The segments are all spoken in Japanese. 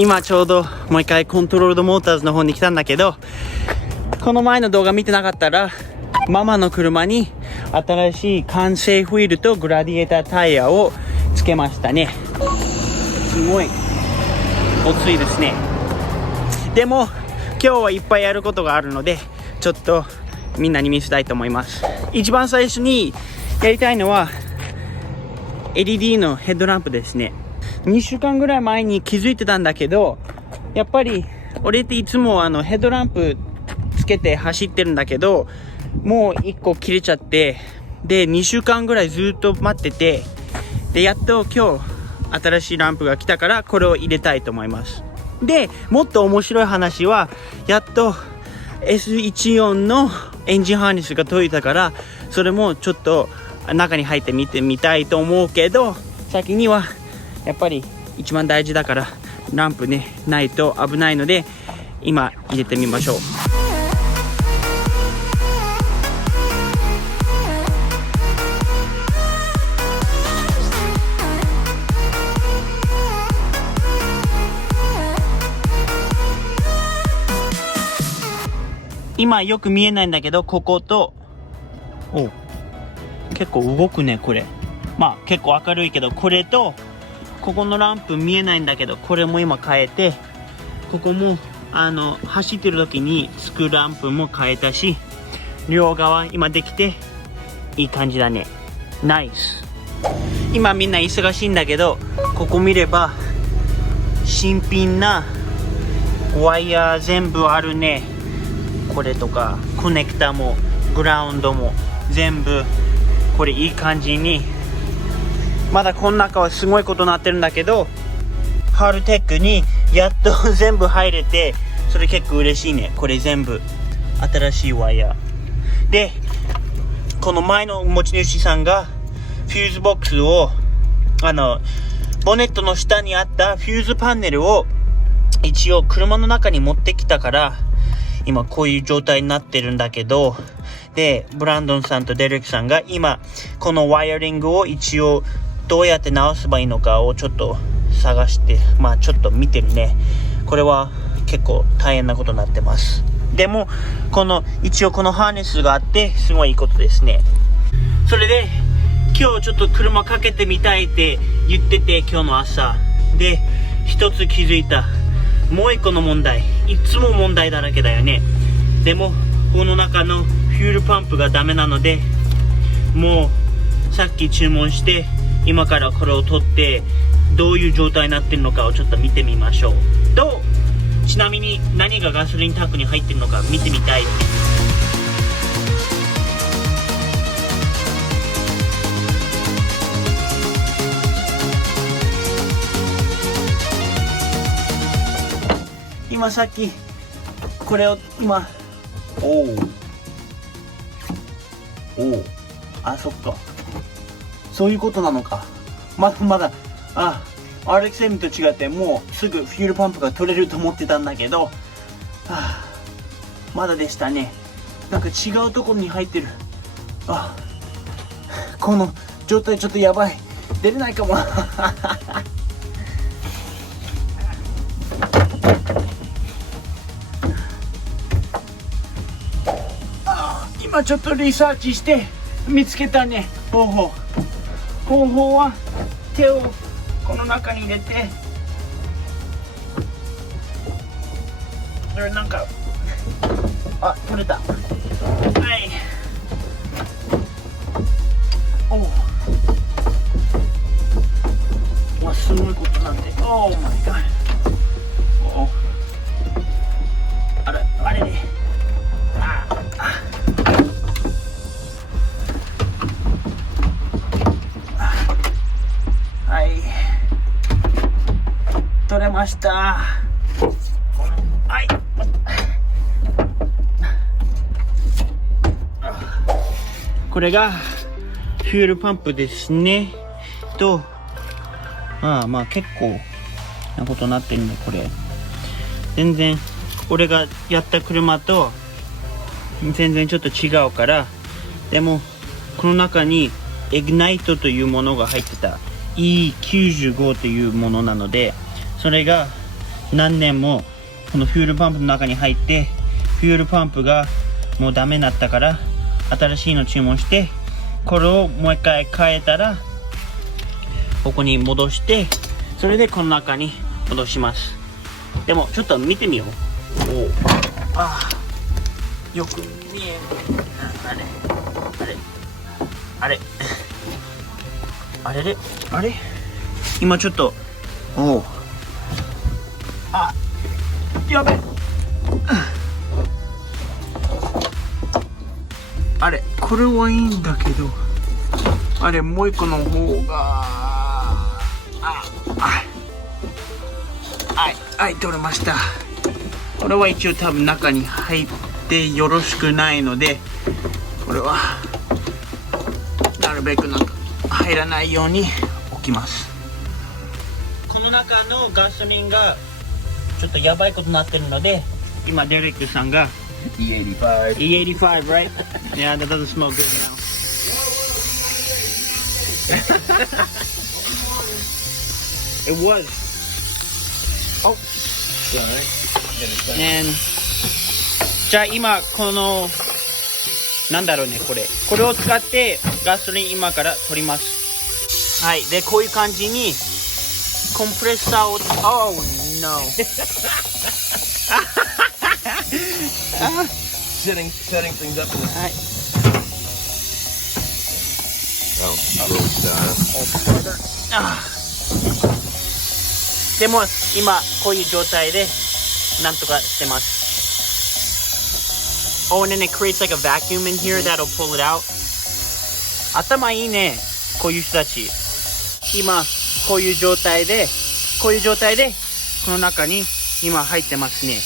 今ちょうどもう一回コントロールドモーターズの方に来たんだけど、この前の動画見てなかったら、ママの車に新しい完成ホイールとグラディエータータイヤをつけましたね。すごいごついですね。でも今日はいっぱいやることがあるので、ちょっとみんなに見せたいと思います。一番最初にやりたいのは LED のヘッドランプですね。2週間ぐらい前に気づいてたんだけど、やっぱり俺っていつもヘッドランプつけて走ってるんだけど、もう1個切れちゃって、で2週間ぐらいずっと待ってて、でやっと今日新しいランプが来たからこれを入れたいと思います。でもっと面白い話は、やっと S14 のエンジンハーネスが届いたから、それもちょっと中に入ってみてみたいと思うけど、先にはやっぱり一番大事だからランプねないと危ないので、今入れてみましょう。今よく見えないんだけど、ここと、結構動くねこれ。まあ結構明るいけど、これとここのランプ見えないんだけど、これも今変えて、ここも走ってる時につくランプも変えたし、両側今できていい感じだね。ナイス。今みんな忙しいんだけど、ここ見れば新品なワイヤー全部あるね。これとかコネクタもグラウンドも全部これいい感じに。まだこの中はすごいことになってるんだけど、ハルテックにやっと全部入れて、それ結構嬉しいね。これ全部新しいワイヤーで、この前の持ち主さんがフューズボックスをボネットの下にあったフューズパネルを一応車の中に持ってきたから、今こういう状態になってるんだけど、でブランドンさんとデレクさんが今このワイヤリングを一応どうやって直せばいいのかをちょっと探して、まあちょっと見てるね。これは結構大変なことになってます。でも一応このハーネスがあってすごいいいことですね。それで今日ちょっと車かけてみたいって言ってて、今日の朝で一つ気づいた。もう一個の問題、いつも問題だらけだよね。でもこの中のフュールパンプがダメなので、もうさっき注文して今からこれを取ってどういう状態になってるのかをちょっと見てみましょう。とちなみに何がガソリンタンクに入ってるのか見てみたいよね。今さっきこれを今あ、そっか、そういうことなのか。まだRX-M と違ってもうすぐフュールパンプが取れると思ってたんだけど、まだでしたね。なんか違うところに入ってる。この状態ちょっとやばい。出れないかも。今ちょっとリサーチして見つけたね。方法は手をこの中に入れて、なんか取れた。はい。すごいことなんで。オーマイガー。あれね。はい。取れました。はい。これがフュールパンプですね。と、まあ結構なことになってるね。これ全然俺がやった車と全然ちょっと違うから。でもこの中にエグナイトというものが入ってた E95 というものなので、それが何年もこのフュールパンプの中に入って、フュールパンプがもうダメになったから新しいの注文して、これをもう一回変えたらここに戻して、それでこの中に戻します。でもちょっと見てみよう。よく見える。あれ今ちょっとやべこれはいいんだけど、もう一個の方が取れました。これは一応多分中に入ってよろしくないので、これはなるべく入らないように置きます。この中のガソリンがちょっとやばいことになってるので、今デレックさんが E85 right? Yeah, that doesn't smell good now. It was. And じゃあ今このなんだろうね、これを使ってガソリン今から取ります。はい。でこういう感じにコンプレッサーをNo. setting things up. はい。でも今こういう状態でなんとかしてます。Oh, and then it creates like a vacuum in here that'll pull it out. 頭いいね、こういう人たち。今こういう状態でこの中に今入ってますね。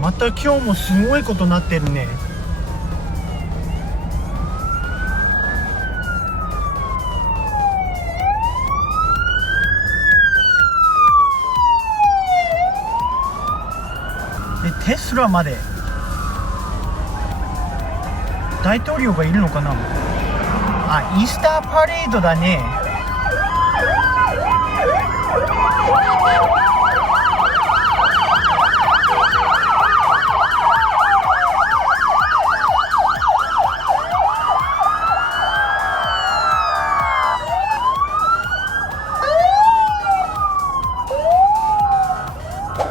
また今日もすごいことなってるね。テスラまで大統領がいるのかな。イースターパレードだね。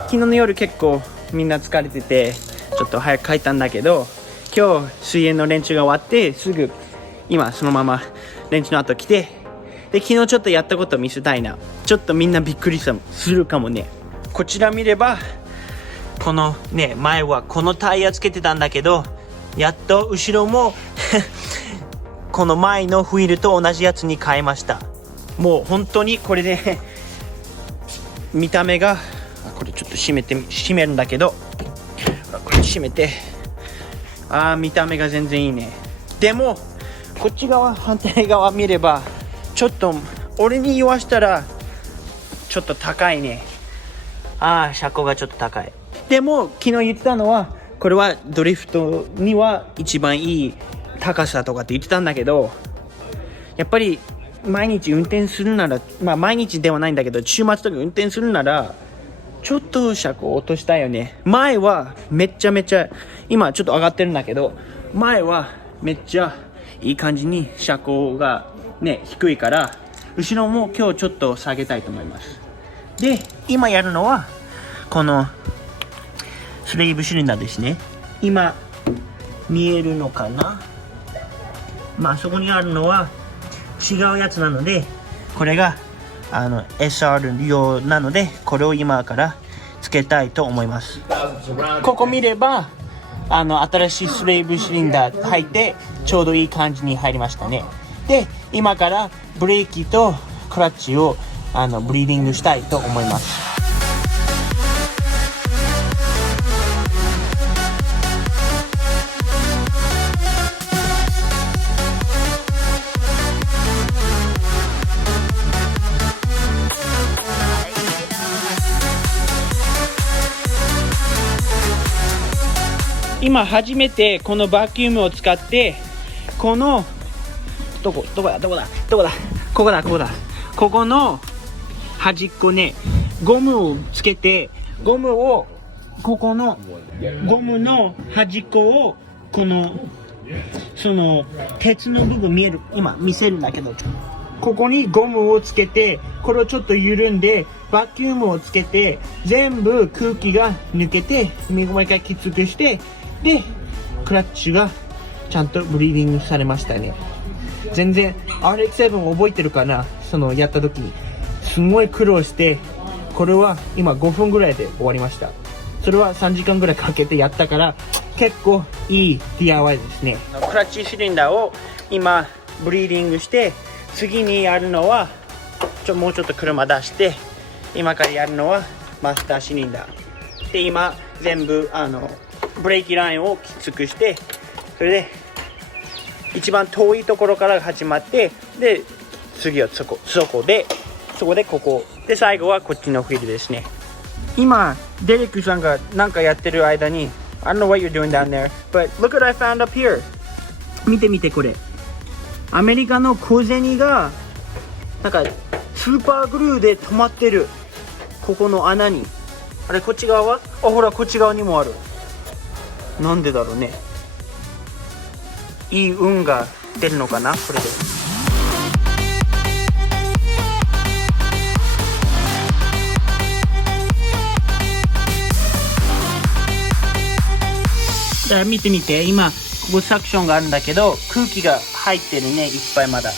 昨日の夜結構みんな疲れててちょっと早く帰ったんだけど、今日水泳の練習が終わってすぐ今そのまま練習の後来て、で昨日ちょっとやったこと見せたいな。ちょっとみんなびっくりするかもね。こちら見ればこのね、前はこのタイヤつけてたんだけど、やっと後ろもこの前のフィールと同じやつに変えました。もう本当にこれで見た目がこれちょっと閉めるんだけど、これ閉めて、見た目が全然いいね。でもこっち側、反対側見ればちょっと俺に言わしたらちょっと高いね。車高がちょっと高い。でも昨日言ってたのはこれはドリフトには一番いい高さとかって言ってたんだけど、やっぱり毎日運転するなら、毎日ではないんだけど週末とか運転するならちょっと車高落としたいよね。前はめっちゃ今ちょっと上がってるんだけど、前はめっちゃいい感じに車高がね低いから、後ろも今日ちょっと下げたいと思います。で今やるのはこのスレイブシリンダーですね。今見えるのかな。そこにあるのは違うやつなので、これがSR 用なので、これを今からつけたいと思います。ここ見れば新しいスレイブシリンダー入ってちょうどいい感じに入りましたね。で今からブレーキとクラッチをブリーディングしたいと思います。今初めてこのバキュームを使ってこのどこだここだここだ。ここの端っこね、ゴムをつけて、ゴムをここのゴムの端っこをこのその鉄の部分見える、今見せるんだけど、ここにゴムをつけて、これをちょっと緩んでバキュームをつけて、全部空気が抜けて、もう一回きつくして、でクラッチがちゃんとブリーディングされましたね。全然 RX7 覚えてるかな、そのやった時にすごい苦労して、これは今5分ぐらいで終わりました。それは3時間ぐらいかけてやったから、結構いい DIY ですね。クラッチシリンダーを今ブリーディングして、次にやるのはもうちょっと車出して、今からやるのはマスターシリンダーで、今全部ブレーキラインをきつくして、それで一番遠いところから始まって、で次はそこでここで、最後はこっちのフィールですね。今デレックさんが何かやってる間に、 I don't know what you're doing down there, but look what I found up here. 見て見て、これアメリカの小銭がなんかスーパーグルーで止まってる、ここの穴に。あれ、こっち側は、あ、ほらこっち側にもある。なんでだろうね。いい運が出るのかな、これで。じゃあ見てみて、今ここサクションがあるんだけど、空気が入ってるね、いっぱいまだ。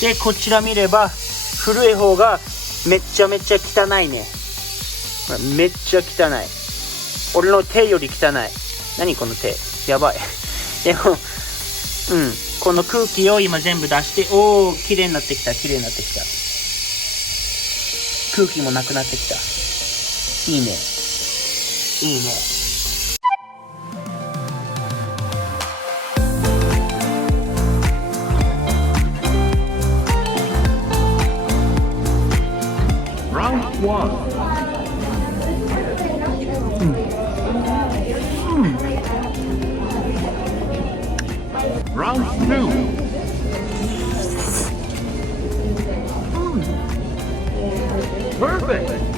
でこちら見れば、古い方がめちゃめちゃ汚いね。めっちゃ汚い。俺の手より汚い。何この手、やばい。でもこの空気を今全部出して、おー、綺麗になってきた、綺麗になってきた。空気もなくなってきた。いいね、いいね。Round 2. Perfect.